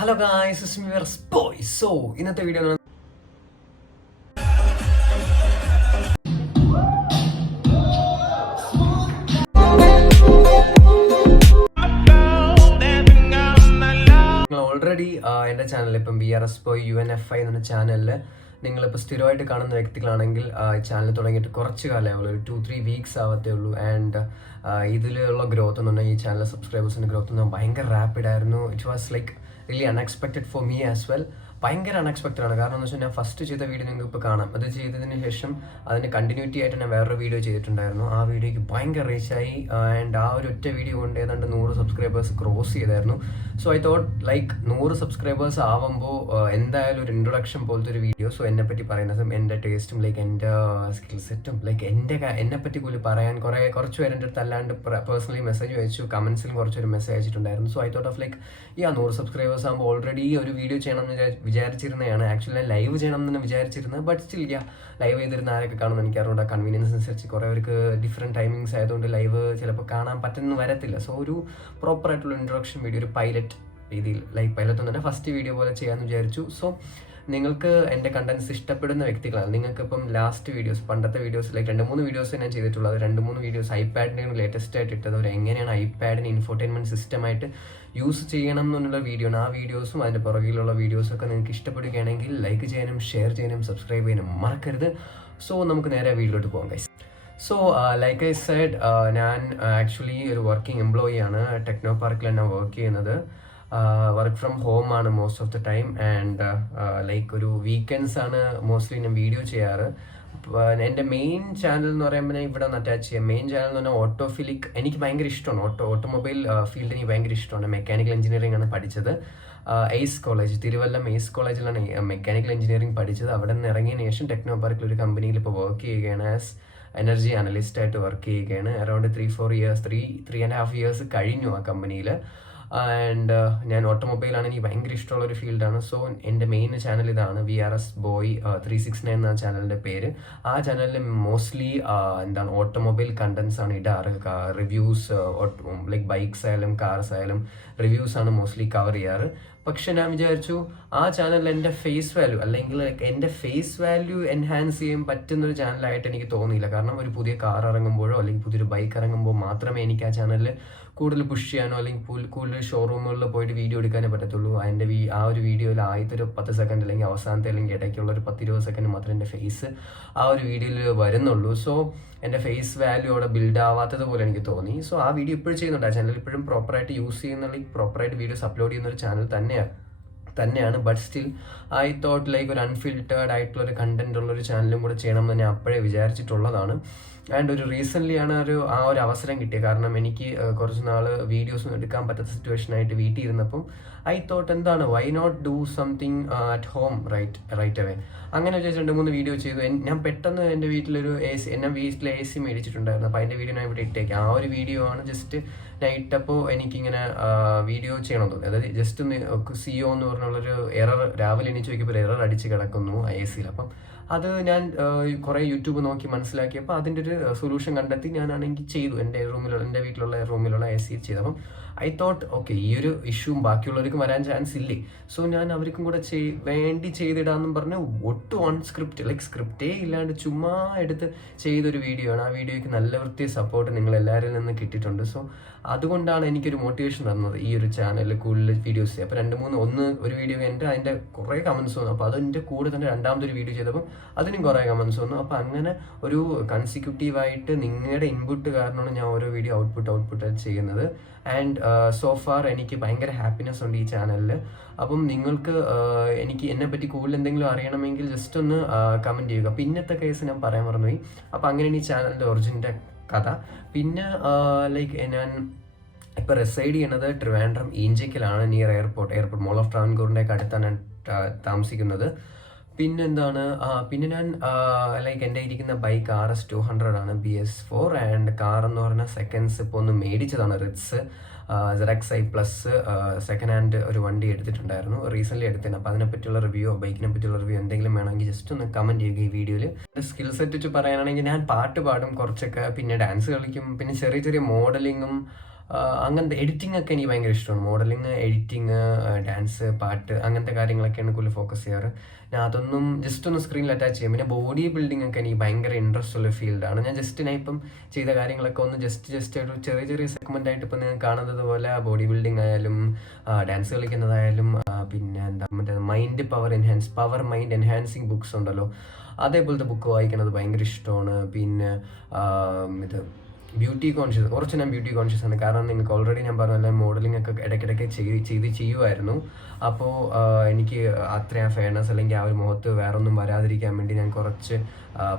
Hello guys, it's me boy. So ഇന്നത്തെ video നിങ്ങൾ already എൻ്റെ ചാനൽ ഇപ്പം BRS Boy UNFI എന്ന ചാനലിൽ നിങ്ങളിപ്പോൾ സ്ഥിരമായിട്ട് കാണുന്ന വ്യക്തികളാണെങ്കിൽ ഈ ചാനൽ തുടങ്ങിയിട്ട് കുറച്ച് കാലമായുള്ളൂ, ഒരു 2-3 വീക്സ് ആവത്തേ ഉള്ളൂ. ആൻഡ് ഇതിലുള്ള ഗ്രോത്ത് എന്ന് പറഞ്ഞാൽ ഈ ചാനൽ സബ്സ്ക്രൈബേഴ്സിൻ്റെ ഗ്രോത്ത് എന്ന് പറഞ്ഞാൽ ഭയങ്കര റാപ്പിഡ് ആയിരുന്നു. It was like really unexpected for me as well. ഭയങ്കര അൺഎക്സ്പെക്റ്റഡ് ആണ്. കാരണം എന്ന് വെച്ചാൽ ഞാൻ ഫസ്റ്റ് ചെയ്ത വീഡിയോ നിങ്ങൾക്ക് ഇപ്പോൾ കാണാം. അത് ചെയ്തതിന് ശേഷം അതിന് കണ്ടിന്യൂറ്റി ആയിട്ട് ഞാൻ വേറൊരു വീഡിയോ ചെയ്തിട്ടുണ്ടായിരുന്നു. ആ വീഡിയോയ്ക്ക് ഭയങ്കര റീച്ചായി. ആൻഡ് ആ ഒരു ഒറ്റ വീഡിയോ കൊണ്ട് ഏതാണ്ട് 100 സബ്സ്ക്രൈബേഴ്സ് ക്രോസ് ചെയ്തായിരുന്നു. So I thought like 100 subscribers ആവുമ്പോൾ എന്തായാലും ഒരു ഇൻട്രൊഡക്ഷൻ പോലത്തെ ഒരു വീഡിയോ. സോ എന്നെപ്പറ്റി പറയുന്നതും എൻ്റെ ടേസ്റ്റും ലൈക്ക് എൻ്റെ സ്കിൽ സെറ്റും ലൈക്ക് എന്നെപ്പറ്റി കൂടി പറയാൻ കുറച്ച് പേര് എൻ്റെ അടുത്ത് അല്ലാണ്ട് പേഴ്സണലി മെസ്സേജ് അയച്ചു, കമൻസിലും കുറച്ചൊരു മെസ്സേജ് അയച്ചിട്ടുണ്ടായിരുന്നു. So I thought of like 100 subscribers ആകുമ്പോൾ ഓൾറെഡി ഒരു വീഡിയോ ചെയ്യണം എന്ന് വിചാരിച്ചിരുന്നതാണ്. ആക്ച്വലി ലൈവ് ചെയ്യണം എന്ന് വിചാരിച്ചിരുന്നത്. ബട്ട് സ്റ്റിൽ ലൈവ് ചെയ്തിരുന്ന ആരൊക്കെ കാണുമെന്ന് എനിക്കറിയില്ല. കൺവീനിയൻസ് അനുസരിച്ച് കുറേ പേർക്ക് ഡിഫറെൻറ്റ് ടൈമിങ്സ് ആയതുകൊണ്ട് ലൈവ് ചിലപ്പോൾ കാണാൻ പറ്റുന്ന വരത്തില്ല. സോ ഒരു പ്രോപ്പറായിട്ടുള്ള ഇൻട്രൊഡക്ഷൻ വീഡിയോ, ഒരു പൈലറ്റ് രീതിയിൽ, ലൈക്ക് പൈലറ്റ് എന്ന് പറഞ്ഞാൽ ഫസ്റ്റ് വീഡിയോ പോലെ ചെയ്യാമെന്ന് വിചാരിച്ചു. സോ നിങ്ങൾക്ക് എൻ്റെ കണ്ടൻസ് ഇഷ്ടപ്പെടുന്ന വ്യക്തികളാണ്. നിങ്ങൾക്ക് ഇപ്പം ലാസ്റ്റ് വീഡിയോസ്, പണ്ടത്തെ വീഡിയോസ് ലൈക്ക് 2-3 വീഡിയോസ് ഞാൻ ചെയ്തിട്ടുള്ളത്. 2-3 വീഡിയോസ് ഐപാഡിന് ലേറ്റസ്റ്റ് ആയിട്ട് ഇട്ടത്, അവർ എങ്ങനെയാണ് ഐപാഡിന് ഇൻഫോർടൈൻമെൻറ്റ് സിസ്റ്റമായിട്ട് യൂസ് ചെയ്യണം എന്നുള്ള വീഡിയോ ആണ്. ആ വീഡിയോസും അതിൻ്റെ പുറകിലുള്ള വീഡിയോസൊക്കെ നിങ്ങൾക്ക് ഇഷ്ടപ്പെടുകയാണെങ്കിൽ ലൈക്ക് ചെയ്യാനും ഷെയർ ചെയ്യാനും സബ്സ്ക്രൈബ് ചെയ്യാനും മറക്കരുത്. സോ നമുക്ക് നേരെ വീഡിയോയിലോട്ട് പോകാം guys. So like I said, ഞാൻ ആക്ച്വലി ഒരു വർക്കിംഗ് എംപ്ലോയി ആണ്. ടെക്നോ പാർക്കിലാണ് ഞാൻ വർക്ക് ചെയ്യുന്നത്. വർക്ക് ഫ്രം ഹോം ആണ് most of the time. And like ഒരു വീക്കെൻഡ്സ് ആണ് മോസ്റ്റ്ലി ഞാൻ വീഡിയോ ചെയ്യാറ്. എൻ്റെ മെയിൻ ചാനൽ എന്ന് പറയുമ്പോൾ ഇവിടെ ഒന്ന് അറ്റാച്ച് ചെയ്യാം. മെയിൻ ചാനൽ എന്ന് പറഞ്ഞാൽ ഓട്ടോഫിലിക്. എനിക്ക് ഭയങ്കര ഇഷ്ടമാണ് ഓട്ടോമൊബൈൽ ഫീൽഡ്. എനിക്ക് ഭയങ്കര ഇഷ്ടമാണ്. മെക്കാനിക്കൽ എഞ്ചിനീയറിംഗ് ആണ് പഠിച്ചത്. എയ്സ് കോളേജ്, തിരുവല്ലം എയ്സ് കോളേജിലാണ് മെക്കാനിക്കൽ എഞ്ചിനീയറിംഗ് പഠിച്ചത്. അവിടെ നിന്ന് ഇറങ്ങിയതിന് ശേഷം ടെക്നോ പാർക്കിൽ ഒരു കമ്പനിയിൽ ഇപ്പോൾ വർക്ക് ചെയ്യുകയാണ്. ആസ് എനർജി അനലിസ്റ്റ് ആയിട്ട് വർക്ക് ചെയ്യുകയാണ്. അറൗണ്ട് 3-4 ഇയേഴ്സ്, 3.5 ഇയേഴ്സ് കഴിഞ്ഞു ആ കമ്പനിയിൽ. ആൻഡ് ഞാൻ ഓട്ടോമൊബൈലാണ്, എനിക്ക് ഭയങ്കര ഇഷ്ടമുള്ളൊരു ഫീൽഡാണ്. സോ എൻ്റെ മെയിൻ ചാനൽ ഇതാണ്, BRS Boy 369 എന്ന ചാനലിൻ്റെ പേര്. ആ ചാനലിൽ മോസ്റ്റ്ലി എന്താണ് ഓട്ടോമൊബൈൽ കണ്ടൻസ് ആണ് ഇടാറ്. റിവ്യൂസ്, ലൈക്ക് ബൈക്സ് ആയാലും കാർസ് ആയാലും റിവ്യൂസാണ് മോസ്റ്റ്ലി കവർ ചെയ്യാറ്. പക്ഷെ ഞാൻ വിചാരിച്ചു ആ ചാനൽ എൻ്റെ ഫേസ് വാല്യൂ, അല്ലെങ്കിൽ എൻ്റെ ഫേസ് വാല്യൂ എൻഹാൻസ് ചെയ്യാൻ പറ്റുന്നൊരു ചാനലായിട്ട് എനിക്ക് തോന്നിയില്ല. കാരണം ഒരു പുതിയ കാർ ഇറങ്ങുമ്പോഴോ അല്ലെങ്കിൽ പുതിയൊരു ബൈക്ക് ഇറങ്ങുമ്പോൾ മാത്രമേ എനിക്ക് ആ ചാനലിൽ കൂടുതൽ പുഷ് ചെയ്യാനോ അല്ലെങ്കിൽ കൂടുതൽ ഷോറൂമുകളിൽ പോയിട്ട് വീഡിയോ എടുക്കാനേ പറ്റത്തുള്ളൂ. ആ ഒരു വീഡിയോയിൽ ആദ്യത്തെ ഒരു 10 സെക്കൻഡ് അല്ലെങ്കിൽ അവസാനത്തെ അല്ലെങ്കിൽ ഇടയ്ക്കുള്ള ഒരു 10-20 സെക്കൻഡ് മാത്രമേ എൻ്റെ ഫേസ് ആ ഒരു വീഡിയോയിൽ വരുന്നുള്ളൂ. സോ എൻ്റെ ഫേസ് വാല്യൂ അവിടെ ബിൽഡ് ആവാത്തത് പോലെ എനിക്ക് തോന്നി. സോ ആ വീഡിയോ ഇപ്പോഴും ചെയ്യുന്നുണ്ട്. ആ ചാനൽ ഇപ്പോഴും പ്രോപ്പറായിട്ട് യൂസ് ചെയ്യുന്ന, ലൈക്ക് പ്രോപ്പറായിട്ട് വീഡിയോസ് അപ്ലോഡ് ചെയ്യുന്ന ഒരു ചാനൽ തന്നെയാണ്. But still I thought like ഒരു അൺഫിൽറ്റേർഡ് ആയിട്ടുള്ള ഒരു കണ്ടന്റ് ഉള്ളൊരു ചാനലും കൂടെ ചെയ്യണം എന്ന് ഞാൻ അപ്പോഴേ വിചാരിച്ചിട്ടുള്ളതാണ്. ആൻഡ് ഒരു റീസെൻ്റ്ലിയാണ് ആ ഒരു അവസരം കിട്ടിയത്. കാരണം എനിക്ക് കുറച്ച് നാൾ വീഡിയോസ് എടുക്കാൻ പറ്റാത്ത സിറ്റുവേഷനായിട്ട് വീട്ടിൽ ഇരുന്നപ്പം ഐ തോട്ട് എന്താണ്, why not do something at home right away. അങ്ങനെ വിചാരിച്ച് 2-3 വീഡിയോ ചെയ്തു. ഞാൻ പെട്ടെന്ന് എൻ്റെ വീട്ടിലൊരു വീട്ടിൽ AC മേടിച്ചിട്ടുണ്ടായിരുന്നു. അപ്പോൾ അതിൻ്റെ വീഡിയോ ഞാൻ ഇവിടെ ഇട്ടേക്കാം. ആ ഒരു വീഡിയോ ആണ് ജസ്റ്റ് ഞാൻ ഇട്ടപ്പോൾ എനിക്കിങ്ങനെ വീഡിയോ ചെയ്യണമെന്ന് തോന്നി. അതായത് ജസ്റ്റ് ഒന്ന് CO എന്ന് പറഞ്ഞുള്ളൊരു എറർ, രാവിലെ എണീച്ച് നോക്കിയപ്പോൾ എറർ അടിച്ച് കിടക്കുന്നു AC-ൽ. അപ്പം അത് ഞാൻ കുറേ യൂട്യൂബ് നോക്കി മനസ്സിലാക്കിയപ്പോൾ അതിൻ്റെ ഒരു സൊല്യൂഷൻ കണ്ടെത്തി ഞാനാണെങ്കിൽ ചെയ്തു. എൻ്റെ വീട്ടിലുള്ള റൂമിലുള്ള AC ചെയ്തു. അപ്പം ഐ തോട്ട് ഓക്കെ, ഈ ഒരു ഇഷ്യൂവും ബാക്കിയുള്ളവർക്കും വരാൻ ചാൻസ് ഇല്ലേ. സോ ഞാൻ അവർക്കും കൂടെ വേണ്ടി ചെയ്തിടാമെന്നും പറഞ്ഞ് ഒട്ടും ഓൺ സ്ക്രിപ്റ്റ്, ലൈക്ക് സ്ക്രിപ്റ്റേ ഇല്ലാണ്ട് ചുമ്മാ എടുത്ത് ചെയ്തൊരു വീഡിയോ ആണ്. ആ വീഡിയോയ്ക്ക് നല്ല വൃത്തി സപ്പോർട്ട് നിങ്ങൾ എല്ലാവരിൽ നിന്ന് കിട്ടിയിട്ടുണ്ട്. സോ അതുകൊണ്ടാണ് എനിക്കൊരു മോട്ടിവേഷൻ തന്നത് ഈ ഒരു ചാനലിൽ കൂടുതൽ വീഡിയോസ് ചെയ്യുക. അപ്പോൾ ഒരു വീഡിയോ എൻ്റെ അതിൻ്റെ കുറേ കമൻസ് വന്നു. അപ്പോൾ അതിൻ്റെ കൂടെ തന്നെ രണ്ടാമതൊരു വീഡിയോ ചെയ്തപ്പോൾ അതിനും കുറേ കമൻസ് വന്നു. അപ്പോൾ അങ്ങനെ ഒരു കൺസിക്യൂട്ടീവായിട്ട് നിങ്ങളുടെ ഇൻപുട്ട് കാരണമാണ് ഞാൻ ഓരോ വീഡിയോ ഔട്ട്പുട്ട് ചെയ്യുന്നത്. ആൻഡ് സോ ഫാർ എനിക്ക് ഭയങ്കര ഹാപ്പിനെസ് ഉണ്ട് ഈ ചാനലിൽ. അപ്പം നിങ്ങൾക്ക് എന്നെപ്പറ്റി കൂടുതൽ എന്തെങ്കിലും അറിയണമെങ്കിൽ ജസ്റ്റ് ഒന്ന് കമൻറ്റ് ചെയ്യുക. അപ്പോൾ ഇന്നത്തെ കേസ് ഞാൻ പറയാൻ മറന്നുപോയി. അപ്പോൾ അങ്ങനെയാണ് ഈ ചാനലിൻ്റെ ഒറിജിൻ്റെ കഥ. പിന്നെ ലൈക്ക് ഞാൻ ഇപ്പോൾ റെസൈഡ് ചെയ്യുന്നത് ട്രിവാൻഡ്രം ഈഞ്ചയ്ക്കലാണ്, നിയർ എയർപോർട്ട് മോൾ ഓഫ് ട്രാവൻകൂറിൻ്റെ ഒക്കെ അടുത്താണ് ഞാൻ താമസിക്കുന്നത്. പിന്നെ ഞാൻ ലൈക്ക് എൻ്റെ ഇരിക്കുന്ന ബൈക്ക് RS 200 ആണ്, BS4. ആൻഡ് കാർ എന്ന് പറഞ്ഞാൽ സെക്കൻഡ്സ് ഇപ്പോൾ ഒന്ന് മേടിച്ചതാണ്, Ritz ZXi plus second hand ഒരു വണ്ടി എടുത്തിട്ടുണ്ടായിരുന്നു, റീസെൻ്റ്ലി എടുത്തത്. അപ്പോൾ അതിനെപ്പറ്റിയുള്ള റിവ്യൂ, ബൈക്കിനെ പറ്റിയുള്ള റിവ്യൂ എന്തെങ്കിലും വേണമെങ്കിൽ ജസ്റ്റ് ഒന്ന് കമൻറ്റ് ചെയ്യുക ഈ വീഡിയോയിൽ. സ്കിൽ സെറ്റ് വെച്ച് പറയാനാണെങ്കിൽ ഞാൻ പാട്ട് പാടും കുറച്ചൊക്കെ, പിന്നെ ഡാൻസ് കളിക്കും, പിന്നെ ചെറിയ മോഡലിങ്ങും അങ്ങനത്തെ എഡിറ്റിംഗ് ഒക്കെ എനിക്ക് ഭയങ്കര ഇഷ്ടമാണ്. മോഡലിങ്, എഡിറ്റിങ്, ഡാൻസ്, പാട്ട്, അങ്ങനത്തെ കാര്യങ്ങളൊക്കെയാണ് കൂടുതൽ ഫോക്കസ് ചെയ്യാറ്. ഞാൻ അതൊന്നും ജസ്റ്റ് ഒന്ന് സ്ക്രീനിൽ അറ്റാച്ച് ചെയ്യും. പിന്നെ ബോഡി ബിൽഡിംഗ് ഒക്കെ എനിക്ക് ഭയങ്കര ഇൻട്രസ്റ്റ് ഉള്ള ഫീൽഡാണ്. ഞാൻ ഇപ്പം ചെയ്ത കാര്യങ്ങളൊക്കെ ഒന്ന് ജസ്റ്റ് ഒരു ചെറിയ ചെറിയ സെഗ്മെൻ്റ് ആയിട്ട് ഇപ്പം നിങ്ങൾ കാണുന്നത് പോലെ ബോഡി ബിൽഡിംഗ് ആയാലും ഡാൻസ് കളിക്കുന്നതായാലും പിന്നെ എന്താ മറ്റേ പവർ മൈൻഡ് എൻഹാൻസിങ് ബുക്സ് ഉണ്ടല്ലോ, അതേപോലത്തെ ബുക്ക് വായിക്കുന്നത് ഭയങ്കര ഇഷ്ടമാണ്. പിന്നെ ഇത് കുറച്ച് ഞാൻ ബ്യൂട്ടി കോൺഷ്യസ് ആണ്. കാരണം നിങ്ങൾക്ക് ഓൾറെഡി ഞാൻ പറഞ്ഞ മോഡലിംഗ് ഒക്കെ ഇടയ്ക്കിടയ്ക്ക് ചെയ്യുമായിരുന്നു. അപ്പോൾ എനിക്ക് അത്രയും ഫെയർനെസ് അല്ലെങ്കിൽ ആ ഒരു മുഖത്ത് വേറെ ഒന്നും വരാതിരിക്കാൻ വേണ്ടി ഞാൻ കുറച്ച്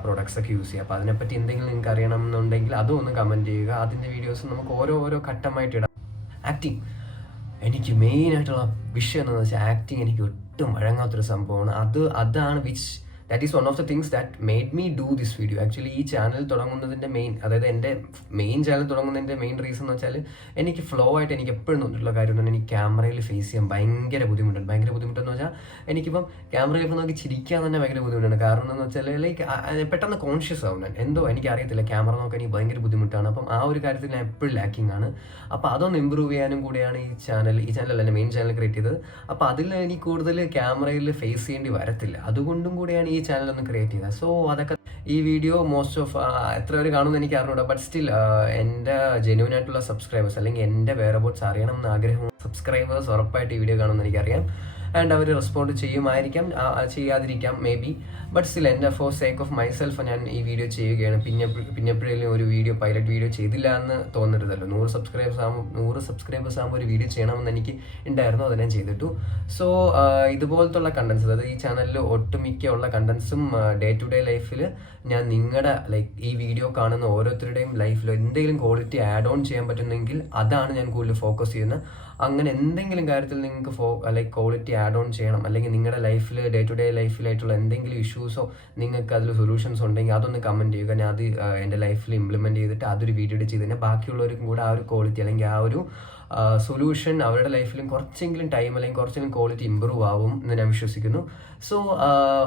പ്രൊഡക്ട്സ് ഒക്കെ യൂസ് ചെയ്യും. അപ്പോൾ അതിനെപ്പറ്റി എന്തെങ്കിലും നിങ്ങൾക്ക് അറിയണം എന്നുണ്ടെങ്കിൽ അതും ഒന്ന് കമൻറ്റ് ചെയ്യുക. അതിൻ്റെ വീഡിയോസ് നമുക്ക് ഓരോ ഘട്ടമായിട്ട് ഇടാം. ആക്ടിങ് എനിക്ക് മെയിനായിട്ടുള്ള വിഷയം എന്താണെന്ന് വെച്ചാൽ, ആക്ടിങ് എനിക്ക് ഒട്ടും വഴങ്ങാത്തൊരു സംഭവമാണ്. അതാണ് that is one of the things that made me do this video. Actually ഈ ചാനൽ തുടങ്ങുന്നതിൻ്റെ അതായത് എൻ്റെ മെയിൻ ചാനൽ തുടങ്ങുന്നതിൻ്റെ മെയിൻ റീസൺ എന്ന് വെച്ചാൽ, എനിക്ക് ഫ്ലോ ആയിട്ട് എനിക്ക് എപ്പോഴും തോന്നിയിട്ടുള്ള കാര്യം എന്ന് പറഞ്ഞാൽ, എനിക്ക് ക്യാമറയിൽ ഫേസ് ചെയ്യാൻ ഭയങ്കര ബുദ്ധിമുട്ടെന്ന് വെച്ചാൽ, എനിക്കിപ്പം ക്യാമറയിൽ ഇപ്പോൾ നോക്കി ചിരിക്കാൻ തന്നെ ഭയങ്കര ബുദ്ധിമുട്ടാണ്. കാരണം എന്ന് വെച്ചാൽ ലൈക്ക് പെട്ടെന്ന് കോൺഷ്യസ് ആവും ഞാൻ. എന്തോ എനിക്കറിയത്തില്ല, ക്യാമറ നോക്കാൻ എനിക്ക് ഭയങ്കര ബുദ്ധിമുട്ടാണ്. അപ്പം ആ ഒരു കാര്യത്തിൽ ഞാൻ എപ്പോഴും ലാക്കിംഗ് ആണ്. അപ്പോൾ അതൊന്ന് ഇമ്പ്രൂവ് ചെയ്യാനും കൂടിയാണ് ഈ ചാനലല്ല എൻ്റെ മെയിൻ ചാനൽ ക്രിയേറ്റ് ചെയ്തത്. അപ്പോൾ അതിൽ എനിക്ക് കൂടുതൽ ക്യാമറയിൽ ഫേസ് ചെയ്യേണ്ടി വരത്തില്ല. അതുകൊണ്ടും കൂടിയാണ് ഈ ചാനൽ ഒന്ന് ക്രിയേറ്റ് ചെയ്തത്. സോ അതൊക്കെ ഈ വീഡിയോ മോസ്റ്റ് ഓഫ് എത്ര പേര് കാണുമെന്ന് എനിക്ക് അറിഞ്ഞൂടാ. ബട്ട് സ്റ്റിൽ എൻ്റെ ജെന്യൂൻ ആയിട്ടുള്ള സബ്സ്ക്രൈബേഴ്സ് അല്ലെങ്കിൽ എൻ്റെ വേറെബോട്ട്സ് അറിയണം എന്ന് ആഗ്രഹം സബ്സ്ക്രൈബേഴ്സ് ഉറപ്പായിട്ട് ഈ വീഡിയോ കാണുമെന്ന് എനിക്കറിയാം. ആൻഡ് അവർ റെസ്പോണ്ട് ചെയ്യുമായിരിക്കാം, ചെയ്യാതിരിക്കാം മേ ബി. ബട്ട് സ്റ്റിൽ എൻ്റെ ഫോർ സേക്ക് ഓഫ് മൈസെൽഫ് ഞാൻ ഈ വീഡിയോ ചെയ്യുകയാണ്. പിന്നെ എപ്പോഴെങ്കിലും ഒരു പൈലറ്റ് വീഡിയോ ചെയ്തില്ല എന്ന് തോന്നരുതല്ലോ. 100 സബ്സ്ക്രൈബേഴ്സ് ആകുമ്പോൾ ഒരു വീഡിയോ ചെയ്യണമെന്ന് എനിക്ക് ഉണ്ടായിരുന്നു, അത് ഞാൻ ചെയ്തിട്ടു. സോ ഇതുപോലത്തുള്ള കണ്ടൻസ്, അതായത് ഈ ചാനലിൽ ഒട്ടുമിക്ക ഉള്ള കണ്ടൻസും ഡേ ടു ഡേ ലൈഫിൽ ഞാൻ നിങ്ങളുടെ ലൈക്ക് ഈ വീഡിയോ കാണുന്ന ഓരോരുത്തരുടെയും ലൈഫിൽ എന്തെങ്കിലും ക്വാളിറ്റി ആഡ് ഓൺ ചെയ്യാൻ പറ്റുന്നെങ്കിൽ അതാണ് ഞാൻ കൂടുതൽ ഫോക്കസ് ചെയ്യുന്നത്. അങ്ങനെ എന്തെങ്കിലും കാര്യത്തിൽ നിങ്ങൾക്ക് ലൈക്ക് ക്വാളിറ്റി ആഡ് ഓൺ ചെയ്യണം, അല്ലെങ്കിൽ നിങ്ങളുടെ ലൈഫിൽ ഡേ ടു ഡേ ലൈഫിലായിട്ടുള്ള എന്തെങ്കിലും ഇഷ്യൂസോ നിങ്ങൾക്ക് അതിൽ സൊല്യൂഷൻസ് ഉണ്ടെങ്കിൽ അതൊന്ന് കമൻറ്റ് ചെയ്യുക. ഞാൻ അത് എൻ്റെ ലൈഫിൽ ഇംപ്ലിമെൻറ്റ് ചെയ്തിട്ട് അതൊരു വീഡിയോ ചെയ്ത് തന്നെ ബാക്കിയുള്ളവർക്കും കൂടെ ആ ഒരു ക്വാളിറ്റി അല്ലെങ്കിൽ ആ ഒരു സൊല്യൂഷൻ അവരുടെ ലൈഫിലും കുറച്ചെങ്കിലും ടൈം അല്ലെങ്കിൽ കുറച്ചെങ്കിലും ക്വാളിറ്റി ഇമ്പ്രൂവ് ആവും എന്ന് ഞാൻ വിശ്വസിക്കുന്നു. സോ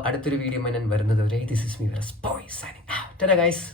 അടുത്തൊരു വീഡിയോ ഞാൻ വരുന്നത് വരെ, this is me virus boy signing out. Tata guys.